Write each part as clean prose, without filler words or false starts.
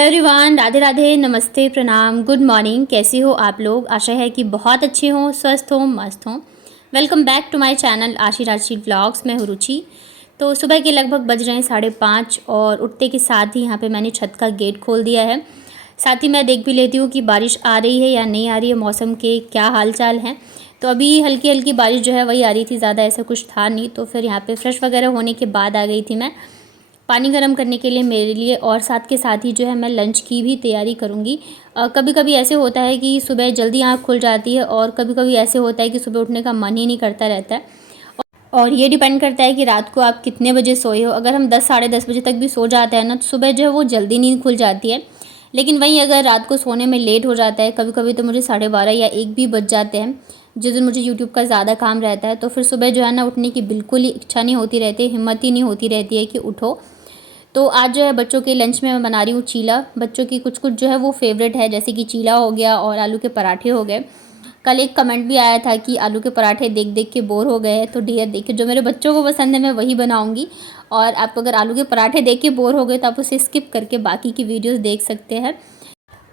Hello everyone, Radhe Radhe, नमस्ते, प्रणाम, good morning. कैसे हो आप लोग? आशा है कि बहुत अच्छे हों, स्वस्थ हों, मस्त हों। Welcome back to my channel Ashi Rashi vlogs. मैं हूँ रुचि। तो सुबह के लगभग बज रहे हैं 5:30 और उठते के साथ ही यहाँ पे मैंने छत का गेट खोल दिया है। साथ ही मैं देख भी लेती हूँ कि बारिश आ रही है या नहीं आ रही है, मौसम के क्या हाल चाल हैं। तो अभी हल्की हल्की बारिश जो है वही आ रही थी, ज़्यादा ऐसा कुछ था नहीं। तो फिर यहाँ पे फ्रेश वगैरह होने के बाद आ गई थी मैं पानी गर्म करने के लिए मेरे लिए, और साथ के साथ ही जो है मैं लंच की भी तैयारी करूँगी। कभी कभी ऐसे होता है कि सुबह जल्दी आँख खुल जाती है और कभी कभी ऐसे होता है कि सुबह उठने का मन ही नहीं करता रहता है। और ये डिपेंड करता है कि रात को आप कितने बजे सोए हो। अगर हम 10 साढ़े 10 बजे तक भी सो जाते हैं ना, तो सुबह जो है वो जल्दी नींद खुल जाती है। लेकिन वहीं अगर रात को सोने में लेट हो जाता है, कभी कभी तो मुझे 12:30 या 1 भी बज जाते हैं, जिस दिन मुझे यूट्यूब का ज़्यादा काम रहता है, तो फिर सुबह जो है ना उठने की बिल्कुल ही इच्छा नहीं होती रहती है, हिम्मत ही नहीं होती रहती है कि उठो। तो आज जो है बच्चों के लंच में मैं बना रही हूँ चीला। बच्चों की कुछ कुछ जो है वो फेवरेट है, जैसे कि चीला हो गया और आलू के पराठे हो गए। कल एक कमेंट भी आया था कि आलू के पराठे देख देख के बोर हो गए हैं, तो डियर देखिए, जो मेरे बच्चों को पसंद है मैं वही बनाऊँगी। और आप अगर आलू के पराठे देख के बोर हो गए तो आप उसे स्किप करके बाकी की वीडियोज़ देख सकते हैं।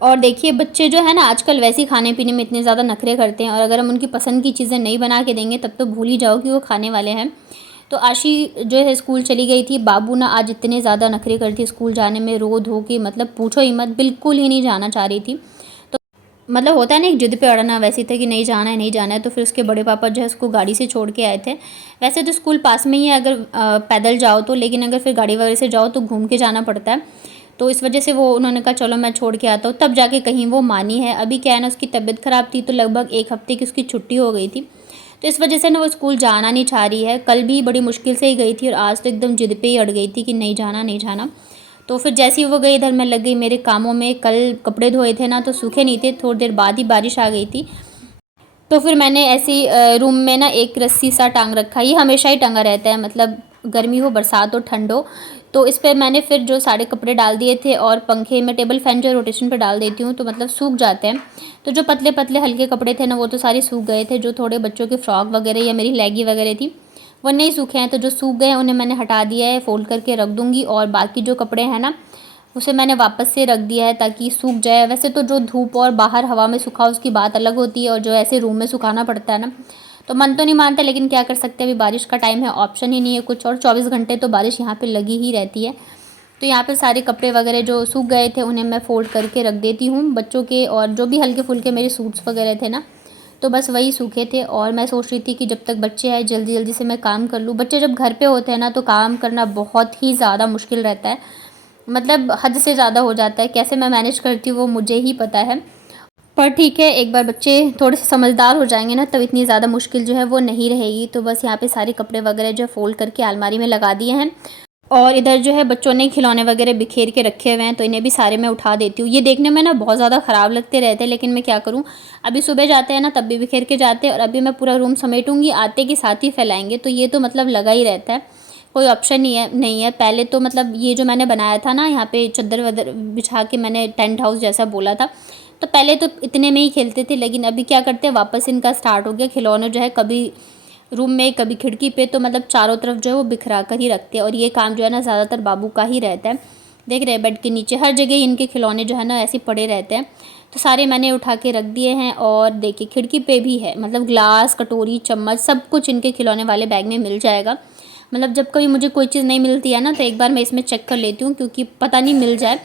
और देखिए, बच्चे जो है ना आजकल वैसे ही खाने पीने में इतने ज़्यादा नखरे करते हैं, और अगर हम उनकी पसंद की चीज़ें नहीं बना के देंगे तब तो भूल ही जाओ कि वो खाने वाले हैं। तो आशी जो है स्कूल चली गई थी। बाबू ना आज इतने ज़्यादा नखरे करती थी स्कूल जाने में, रो धो के मतलब पूछो ही मत, बिल्कुल ही नहीं जाना चाह रही थी। तो मतलब होता है ना एक जिद पे अड़ना, वैसे था कि नहीं जाना है नहीं जाना है। तो फिर उसके बड़े पापा जो है उसको गाड़ी से छोड़ के आए थे। वैसे तो स्कूल पास में ही है अगर पैदल जाओ तो, लेकिन अगर फिर गाड़ी वगैरह से जाओ तो घूम के जाना पड़ता है। तो इस वजह से वो उन्होंने कहा चलो मैं छोड़ के आता हूँ, तब जाके कहीं वो मानी है। अभी क्या है ना, उसकी तबीयत ख़राब थी तो लगभग 1 हफ्ते की उसकी छुट्टी हो गई थी। तो इस वजह से ना वो स्कूल जाना नहीं चाह रही है। कल भी बड़ी मुश्किल से ही गई थी और आज तो एकदम जिद पे ही अड़ गई थी कि नहीं जाना नहीं जाना। तो फिर जैसे ही वो गई, इधर मैं लग गई मेरे कामों में। कल कपड़े धोए थे ना तो सूखे नहीं थे, थोड़ी देर बाद ही बारिश आ गई थी। तो फिर मैंने ऐसी रूम में ना एक रस्सी सा टांग रखा, ये हमेशा ही टंगा रहता है, मतलब गर्मी हो बरसात हो ठंड हो। तो इस पर मैंने फिर जो सारे कपड़े डाल दिए थे, और पंखे में टेबल फैन जो रोटेशन पे डाल देती हूँ तो मतलब सूख जाते हैं। तो जो पतले पतले हल्के कपड़े थे ना वो तो सारे सूख गए थे। जो थोड़े बच्चों के फ्रॉक वगैरह या मेरी लेगी वगैरह थी वो नहीं सूखे हैं। तो जो सूख गए हैं उन्हें मैंने हटा दिया है, फोल्ड करके रख दूँगी। और बाकी जो कपड़े हैं ना उसे मैंने वापस से रख दिया है ताकि सूख जाए। वैसे तो जो धूप और बाहर हवा में सुखाओ उसकी बात अलग होती है, और जो ऐसे रूम में सुखाना पड़ता है ना, तो मन तो नहीं मानता, लेकिन क्या कर सकते हैं, अभी बारिश का टाइम है, ऑप्शन ही नहीं है कुछ। और 24 घंटे तो बारिश यहाँ पे लगी ही रहती है। तो यहाँ पे सारे कपड़े वगैरह जो सूख गए थे उन्हें मैं फ़ोल्ड करके रख देती हूँ बच्चों के। और जो भी हल्के फुल्के मेरे सूट्स वगैरह थे ना, तो बस वही सूखे थे। और मैं सोच रही थी कि जब तक बच्चे आए जल्दी जल्दी से मैं काम कर लूँ। बच्चे जब घर पे होते हैं ना तो काम करना बहुत ही ज़्यादा मुश्किल रहता है, मतलब हद से ज़्यादा हो जाता है। कैसे मैं मैनेज करती हूँ वो मुझे ही पता है। पर ठीक है, एक बार बच्चे थोड़े से समझदार हो जाएंगे ना तब इतनी ज़्यादा मुश्किल जो है वो नहीं रहेगी। तो बस यहाँ पे सारे कपड़े वगैरह जो फ़ोल्ड करके अलमारी में लगा दिए हैं। और इधर जो है बच्चों ने खिलौने वगैरह बिखेर के रखे हुए हैं, तो इन्हें भी सारे मैं उठा देती हूँ। ये देखने में ना बहुत ज़्यादा ख़राब लगते रहते हैं, लेकिन मैं क्या करूँ, अभी सुबह जाते हैं ना तब भी बिखेर के जाते हैं, और अभी मैं पूरा रूम समेटूँगी आते के साथ ही फैलाएंगे। तो ये तो मतलब लगा ही रहता है, कोई ऑप्शन नहीं है। पहले तो मतलब ये जो मैंने बनाया था ना, यहाँ पे चद्दर वद्दर बिछा के मैंने टेंट हाउस जैसा बोला था, तो पहले तो इतने में ही खेलते थे। लेकिन अभी क्या करते हैं, वापस इनका स्टार्ट हो गया। खिलौने जो है कभी रूम में कभी खिड़की पे, तो मतलब चारों तरफ जो है वो बिखरा कर ही रखते हैं। और ये काम जो है ना ज़्यादातर बाबू का ही रहता है। देख रहे हैं बेड के नीचे हर जगह इनके खिलौने जो है ना ऐसे पड़े रहते हैं। तो सारे मैंने उठा के रख दिए हैं। और देखिए खिड़की पे भी है, मतलब ग्लास कटोरी चम्मच सब कुछ इनके खिलौने वाले बैग में मिल जाएगा। मतलब जब कभी मुझे कोई चीज़ नहीं मिलती है ना तो एक बार मैं इसमें चेक कर लेती हूँ, क्योंकि पता नहीं मिल जाए।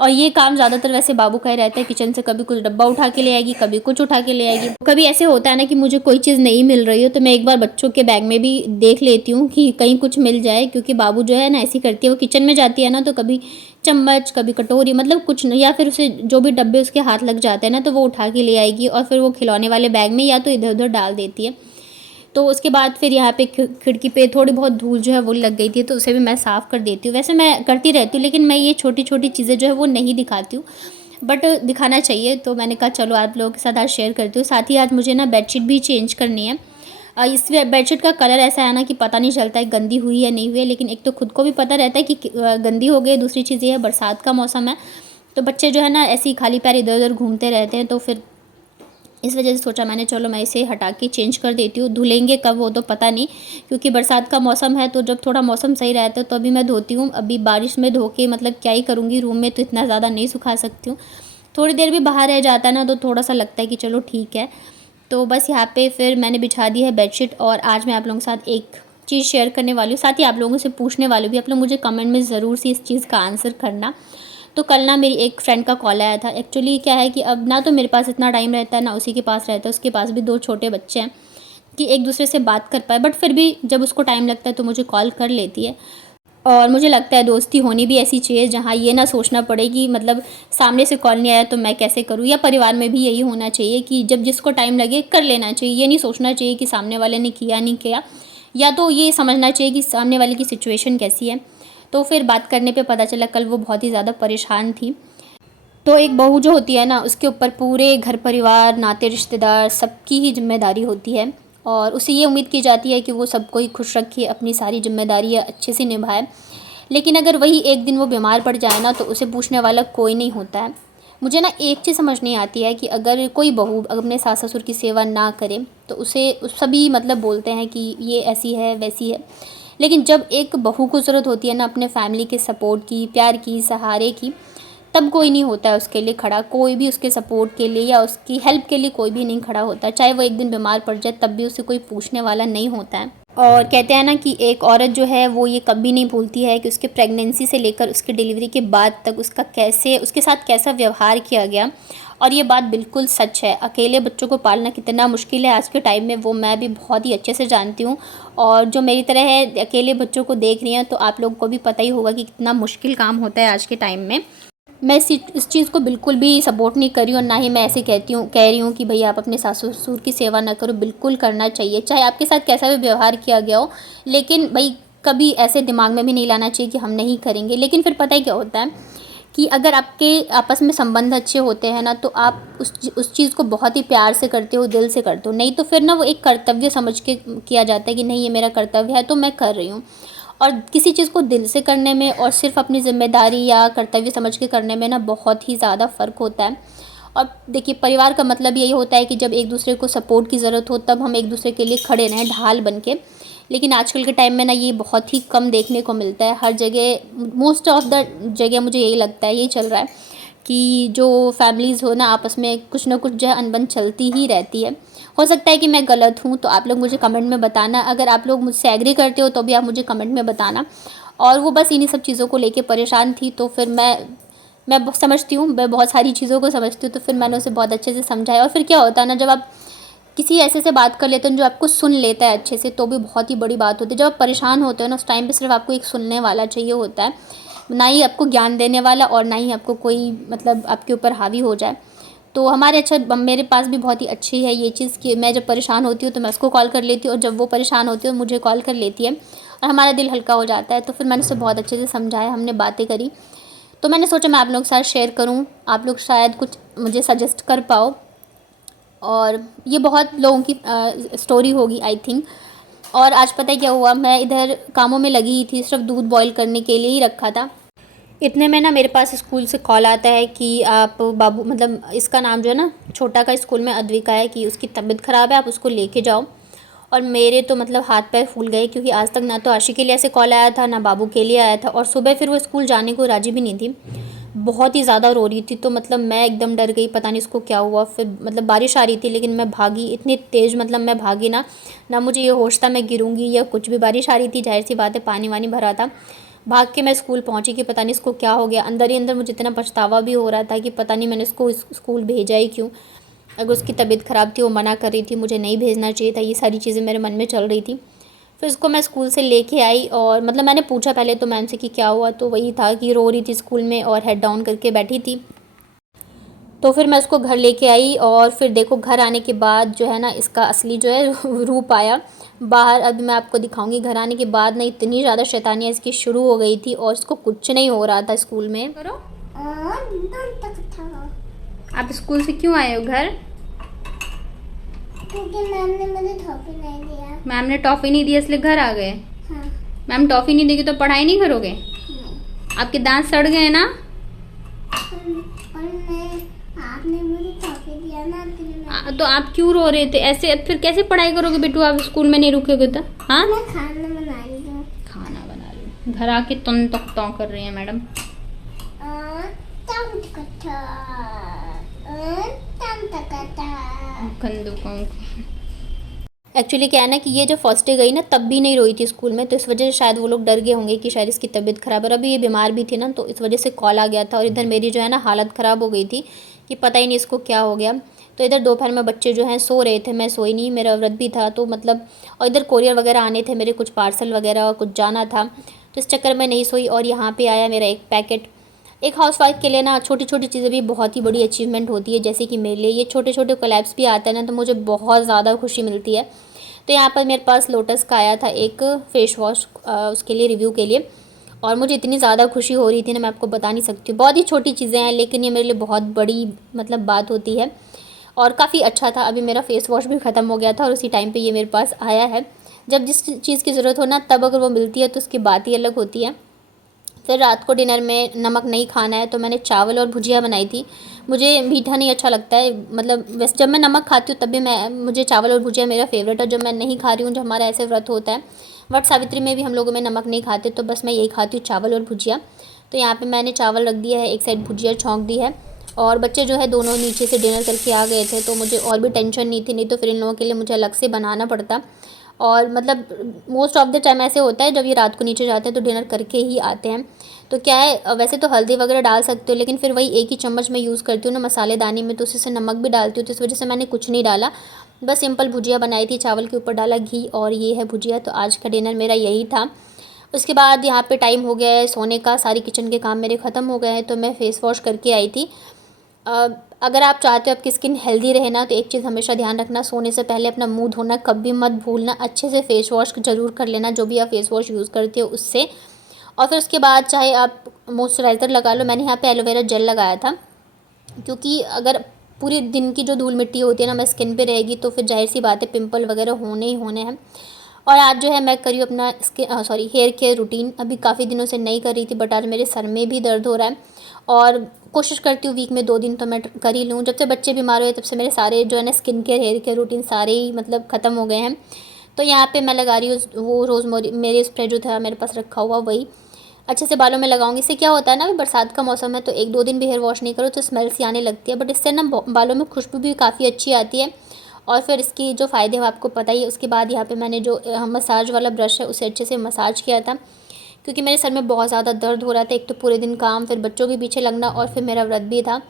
और ये काम ज़्यादातर वैसे बाबू का ही रहता है, किचन से कभी कुछ डब्बा उठा के ले आएगी, कभी कुछ उठा के ले आएगी। कभी ऐसे होता है ना कि मुझे कोई चीज़ नहीं मिल रही हो तो मैं एक बार बच्चों के बैग में भी देख लेती हूँ कि कहीं कुछ मिल जाए। क्योंकि बाबू जो है ना ऐसी करती है, वो किचन में जाती है ना तो कभी चम्मच कभी कटोरी मतलब कुछ नहीं, या फिर उसे जो भी डब्बे उसके हाथ लग जाते हैं ना तो वो उठा के ले आएगी, और फिर वो खिलौने वाले बैग में या तो इधर उधर डाल देती है। तो उसके बाद फिर यहाँ पे खिड़की पे थोड़ी बहुत धूल जो है वो लग गई थी, तो उसे भी मैं साफ़ कर देती हूँ। वैसे मैं करती रहती हूँ, लेकिन मैं ये छोटी छोटी चीज़ें जो है वो नहीं दिखाती हूँ, बट दिखाना चाहिए। तो मैंने कहा चलो आप लोगों के साथ आज शेयर करती हूँ। साथ ही आज मुझे ना बेडशीट भी चेंज करनी है। इस बेडशीट का कलर ऐसा है ना कि पता नहीं चलता है गंदी हुई है नहीं हुई है, लेकिन एक तो खुद को भी पता रहता है कि गंदी हो गई। दूसरी चीज़ ये है बरसात का मौसम है, तो बच्चे जो है ना ऐसे ही खाली पैर इधर उधर घूमते रहते हैं, तो फिर इस वजह से सोचा मैंने चलो मैं इसे हटा के चेंज कर देती हूँ। धुलेंगे कब वो तो पता नहीं, क्योंकि बरसात का मौसम है, तो जब थोड़ा मौसम सही रहता है तो अभी मैं धोती हूँ। अभी बारिश में धो के मतलब क्या ही करूँगी, रूम में तो इतना ज़्यादा नहीं सुखा सकती हूँ। थोड़ी देर भी बाहर रह जाता है ना तो थोड़ा सा लगता है कि चलो ठीक है। तो बस यहाँ पे फिर मैंने बिछा दी है बेडशीट। और आज मैं आप लोगों के साथ एक चीज़ शेयर करने वाली हूँ, साथ ही आप लोगों से पूछने वाली भी। आप लोग मुझे कमेंट में ज़रूर से इस चीज़ का आंसर करना। तो कल ना मेरी एक फ्रेंड का कॉल आया था। एक्चुअली क्या है कि अब ना तो मेरे पास इतना टाइम रहता है ना उसी के पास रहता है। उसके पास भी 2 छोटे बच्चे हैं कि एक दूसरे से बात कर पाए, बट फिर भी जब उसको टाइम लगता है तो मुझे कॉल कर लेती है। और मुझे लगता है दोस्ती होनी भी ऐसी चाहिए जहाँ ये ना सोचना पड़े कि मतलब सामने से कॉल नहीं आया तो मैं कैसे करूँ। या परिवार में भी यही होना चाहिए कि जब जिसको टाइम लगे कर लेना चाहिए। ये नहीं सोचना चाहिए कि सामने वाले ने किया नहीं किया, या तो ये समझना चाहिए कि सामने वाले की सिचुएशन कैसी है। तो फिर बात करने पे पता चला कल वो बहुत ही ज़्यादा परेशान थी। तो एक बहू जो होती है ना उसके ऊपर पूरे घर परिवार, नाते रिश्तेदार सबकी ही जिम्मेदारी होती है। और उसे ये उम्मीद की जाती है कि वो सबको ही खुश रखे, अपनी सारी जिम्मेदारियाँ अच्छे से निभाए। लेकिन अगर वही एक दिन वो बीमार पड़ जाए ना तो उसे पूछने वाला कोई नहीं होता है। मुझे ना एक चीज़ समझ नहीं आती है कि अगर कोई बहू अपने सास ससुर की सेवा ना करे तो उसे सभी मतलब बोलते हैं कि ये ऐसी है वैसी है। लेकिन जब एक बहू को ज़रूरत होती है ना अपने फैमिली के सपोर्ट की, प्यार की, सहारे की, तब कोई नहीं होता है उसके लिए खड़ा। कोई भी उसके सपोर्ट के लिए या उसकी हेल्प के लिए कोई भी नहीं खड़ा होता। चाहे वो एक दिन बीमार पड़ जाए तब भी उसे कोई पूछने वाला नहीं होता है। और कहते हैं ना कि एक औरत जो है वो ये कभी नहीं भूलती है कि उसके प्रेगनेंसी से लेकर उसके डिलीवरी के बाद तक उसके साथ कैसा व्यवहार किया गया। और ये बात बिल्कुल सच है। अकेले बच्चों को पालना कितना मुश्किल है आज के टाइम में, वो मैं भी बहुत ही अच्छे से जानती हूँ। और जो मेरी तरह है अकेले बच्चों को देख रही हैं तो आप लोगों को भी पता ही होगा कि कितना मुश्किल काम होता है आज के टाइम में। मैं इस चीज़ को बिल्कुल भी सपोर्ट नहीं कर रही हूँ, और ना ही मैं ऐसे कह रही हूँ कि भैया आप अपने सास ससुर की सेवा ना करो। बिल्कुल करना चाहिए, चाहे आपके साथ कैसा भी व्यवहार किया गया हो। लेकिन भाई कभी ऐसे दिमाग में भी नहीं लाना चाहिए कि हम नहीं करेंगे। लेकिन फिर पता है क्या होता है कि अगर आपके आपस में संबंध अच्छे होते हैं ना तो आप उस चीज़ को बहुत ही प्यार से करते हो, दिल से करते हो। नहीं तो फिर ना वो एक कर्तव्य समझ के किया जाता है कि नहीं ये मेरा कर्तव्य है तो मैं कर रही हूँ। और किसी चीज़ को दिल से करने में और सिर्फ अपनी ज़िम्मेदारी या कर्तव्य समझ के करने में ना बहुत ही ज़्यादा फ़र्क होता है। और देखिए परिवार का मतलब यही होता है कि जब एक दूसरे को सपोर्ट की ज़रूरत हो तब हम एक दूसरे के लिए खड़े रहें ढाल बन के। लेकिन आजकल के टाइम में ना ये बहुत ही कम देखने को मिलता है। हर जगह मोस्ट ऑफ द जगह मुझे यही लगता है यही चल रहा है कि जो फैमिलीज़ हो ना आपस में कुछ ना कुछ जो है अनबन चलती ही रहती है। हो सकता है कि मैं गलत हूँ तो आप लोग मुझे कमेंट में बताना। अगर आप लोग मुझसे एग्री करते हो तो भी आप मुझे कमेंट में बताना। और वो बस इन्हीं सब चीज़ों को लेके परेशान थी तो फिर मैं समझती हूँ, मैं बहुत सारी चीज़ों को समझती हूँ। तो फिर मैंने उसे बहुत अच्छे से समझाया। और फिर क्या होता है ना जब आप किसी ऐसे से बात कर लेते हैं जो आपको सुन लेता है अच्छे से तो भी बहुत ही बड़ी बात होती है। जब आप परेशान होते हो ना उस टाइम पे सिर्फ आपको एक सुनने वाला चाहिए होता है, ना ही आपको ज्ञान देने वाला और ना ही आपको कोई मतलब आपके ऊपर हावी हो जाए। तो मेरे पास भी बहुत ही अच्छी है ये चीज़ कि मैं जब परेशान होती हूँ तो मैं उसको कॉल कर लेती हूँ और जब वो परेशान होती है मुझे कॉल कर लेती है और हमारा दिल हल्का हो जाता है। तो फिर मैंने उसे बहुत अच्छे से समझाया, हमने बातें करी। तो मैंने सोचा मैं आप लोगों के साथ शेयर करूँ, आप लोग शायद कुछ मुझे सजेस्ट कर पाओ। और ये बहुत लोगों की स्टोरी होगी आई थिंक। और आज पता है क्या हुआ, मैं इधर कामों में लगी ही थी, सिर्फ दूध बॉईल करने के लिए ही रखा था। इतने में ना मेरे पास स्कूल से कॉल आता है कि आप बाबू मतलब इसका नाम जो है ना छोटा का स्कूल में अद्विका है कि उसकी तबीयत ख़राब है, आप उसको लेके जाओ। और मेरे तो मतलब हाथ पैर फूल गए क्योंकि आज तक ना तो आशी के लिए ऐसे कॉल आया था ना बाबू के लिए आया था। और सुबह फिर वो स्कूल जाने को राजी भी नहीं थी, बहुत ही ज़्यादा रो रही थी। तो मतलब मैं एकदम डर गई, पता नहीं इसको क्या हुआ। फिर मतलब बारिश आ रही थी लेकिन मैं भागी इतनी तेज़, मतलब मैं भागी ना मुझे ये होश था मैं गिरूंगी या कुछ भी। बारिश आ रही थी, जाहिर सी बात है पानी वानी भरा था। भाग के मैं स्कूल पहुंची कि पता नहीं इसको क्या हो गया। अंदर ही अंदर मुझे इतना पछतावा भी हो रहा था कि पता नहीं मैंने इसको स्कूल भेजा ही क्यों। अगर उसकी तबीयत ख़राब थी वो मना कर रही थी, मुझे नहीं भेजना चाहिए था, ये सारी चीज़ें मेरे मन में चल रही थी। फिर उसको मैं स्कूल से लेके आई और मतलब मैंने पूछा पहले तो मैम से कि क्या हुआ, तो वही था कि रो रही थी स्कूल में और हेड डाउन करके बैठी थी। तो फिर मैं उसको घर लेके आई और फिर देखो घर आने के बाद जो है ना इसका असली जो है रूप आया बाहर। अभी मैं आपको दिखाऊंगी। घर आने के बाद ना इतनी ज़्यादा शैतानियाँ इसकी शुरू हो गई थी और इसको कुछ नहीं हो रहा था स्कूल में। करो आप स्कूल से क्यों आए हो घर? क्योंकि मैम ने मुझे टॉफी नहीं दिया। मैम ने टॉफ़ी नहीं दी इसलिए घर आ गए? हाँ। मैम टॉफ़ी नहीं देगी तो पढ़ाई नहीं करोगे? नहीं। आपके दांत सड़ गए ना? और आपने मुझे टॉफी दिया बनाती हूँ तो आप क्यों रो रहे थे ऐसे? फिर कैसे पढ़ाई करोगे बेटू? आप स्कूल में नहीं रुकोगे तो? हाँ, मैं खाना बना रही हूँ। खाना बना रही हूँ। घर आके तुम तक तो कर रही हैं मैडम। एक्चुअली क्या है ना कि ये जब फर्स्ट डे गई ना तब भी नहीं रोई थी स्कूल में, तो इस वजह से शायद वो लोग डर गए होंगे कि शायद इसकी तबीयत ख़राब है। और अभी ये बीमार भी थी ना, तो इस वजह से कॉल आ गया था। और इधर मेरी जो है ना हालत ख़राब हो गई थी कि पता ही नहीं इसको क्या हो गया। तो इधर दोपहर में बच्चे जो हैं सो रहे थे, मैं सोई नहीं, मेरा व्रत भी था तो मतलब। और इधर कोरियर वगैरह आने थे मेरे, कुछ पार्सल वगैरह और कुछ जाना था, तो इस चक्कर में नहीं सोई। और यहाँ पर आया मेरा एक पैकेट। एक हाउसवाइफ के लिए ना छोटी छोटी चीज़ें भी बहुत ही बड़ी अचीवमेंट होती है। जैसे कि मेरे लिए ये छोटे छोटे कोलैब्स भी आते हैं ना, तो मुझे बहुत ज़्यादा खुशी मिलती है। तो यहाँ पर मेरे पास लोटस का आया था एक फ़ेस वॉश, उसके लिए रिव्यू के लिए। और मुझे इतनी ज़्यादा खुशी हो रही थी ना, मैं आपको बता नहीं सकती। बहुत ही छोटी चीज़ें हैं लेकिन ये मेरे लिए बहुत बड़ी मतलब बात होती है। और काफ़ी अच्छा था। अभी मेरा फ़ेस वॉश भी ख़त्म हो गया था और उसी टाइम पे ये मेरे पास आया है। जब जिस चीज़ की ज़रूरत हो ना, तब अगर वो मिलती है तो उसकी बात ही अलग होती है। फिर रात को डिनर में नमक नहीं खाना है तो मैंने चावल और भुजिया बनाई थी। मुझे मीठा नहीं अच्छा लगता है, मतलब वैसे जब मैं नमक खाती हूँ तब भी मुझे चावल और भुजिया मेरा फेवरेट है। जब मैं नहीं खा रही हूँ, जब हमारा ऐसे व्रत होता है, वट सावित्री में भी हम लोगों में नमक नहीं खाते, तो बस मैं यही खाती हूँ, चावल और भुजिया। तो यहाँ पे मैंने चावल रख दिया है, एक साइड भुजिया छौंक दी है। और बच्चे जो है दोनों नीचे से डिनर करके आ गए थे, तो मुझे और भी टेंशन नहीं थी, नहीं तो फिर इन लोगों के लिए मुझे अलग से बनाना पड़ता। और मतलब मोस्ट ऑफ द टाइम ऐसे होता है, जब ये रात को नीचे जाते हैं तो डिनर करके ही आते हैं। तो क्या है, वैसे तो हल्दी वगैरह डाल सकते हो, लेकिन फिर वही एक ही चम्मच मैं यूज़ करती हूँ ना मसालेदानी में, तो उसी से नमक भी डालती हूँ, तो इस वजह से मैंने कुछ नहीं डाला। बस सिंपल भुजिया बनाई थी, चावल के ऊपर डाला घी, और ये है भुजिया। तो आज का डिनर मेरा यही था। उसके बाद यहाँ पे टाइम हो गया है सोने का, सारी किचन के काम मेरे ख़त्म हो गए हैं, तो मैं फ़ेस वॉश करके आई थी। अगर आप चाहते हो आपकी स्किन हेल्दी रहे ना, तो एक चीज़ हमेशा ध्यान रखना, सोने से पहले अपना मुंह धोना कभी मत भूलना। अच्छे से फ़ेस वॉश ज़रूर कर लेना, जो भी आप फ़ेस वॉश यूज़ करते हो उससे। और फिर उसके बाद चाहे आप मॉइस्चराइज़र लगा लो। मैंने यहाँ पे एलोवेरा जेल लगाया था, क्योंकि अगर पूरे दिन की जो धूल मिट्टी होती है ना मैं स्किन पे रहेगी, तो फिर जाहिर सी बात है पिंपल वगैरह होने ही होने हैं। और आज जो है मैं करी हूँ अपना हेयर केयर रूटीन। अभी काफ़ी दिनों से नहीं कर रही थी, बट आज मेरे सर में भी दर्द हो रहा है, और कोशिश करती हूँ वीक में 2 दिन तो मैं कर ही लूँ। जब से बच्चे बीमार हुए तब से मेरे सारे जो है ना skin care hair care routine सारे ही मतलब ख़त्म हो गए हैं। तो यहाँ पे मैं लगा रही हूँ वो रोज़मेरी, मेरे स्प्रे जो था मेरे पास रखा हुआ, वही अच्छे से बालों में लगाऊंगी। इससे क्या होता है ना, अभी बरसात का मौसम है, तो 1-2 दिन भी हेयर वॉश नहीं करो तो स्मेल सी आने लगती है, बट इससे ना बालों में खुशबू भी काफ़ी अच्छी आती है। और फिर इसकी जो फ़ायदे हैं आपको पता ही है। उसके बाद यहाँ पे मैंने जो मसाज वाला ब्रश है उसे अच्छे से मसाज किया था, क्योंकि मेरे सर में बहुत ज़्यादा दर्द हो रहा था। एक तो पूरे दिन काम, फिर बच्चों के पीछे लगना, और फिर मेरा व्रत भी था।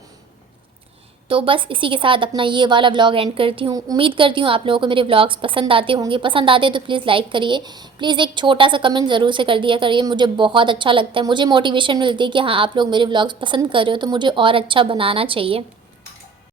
तो बस इसी के साथ अपना ये वाला व्लॉग एंड करती हूँ। उम्मीद करती हूँ आप लोगों को मेरे व्लॉग्स पसंद आते होंगे। पसंद आते तो प्लीज़ लाइक करिए, प्लीज़ एक छोटा सा कमेंट ज़रूर से कर दिया करिए, मुझे बहुत अच्छा लगता है। मुझे मोटिवेशन मिलती है कि हाँ आप लोग मेरे व्लॉग्स पसंद कर रहे हो, तो मुझे और अच्छा बनाना चाहिए।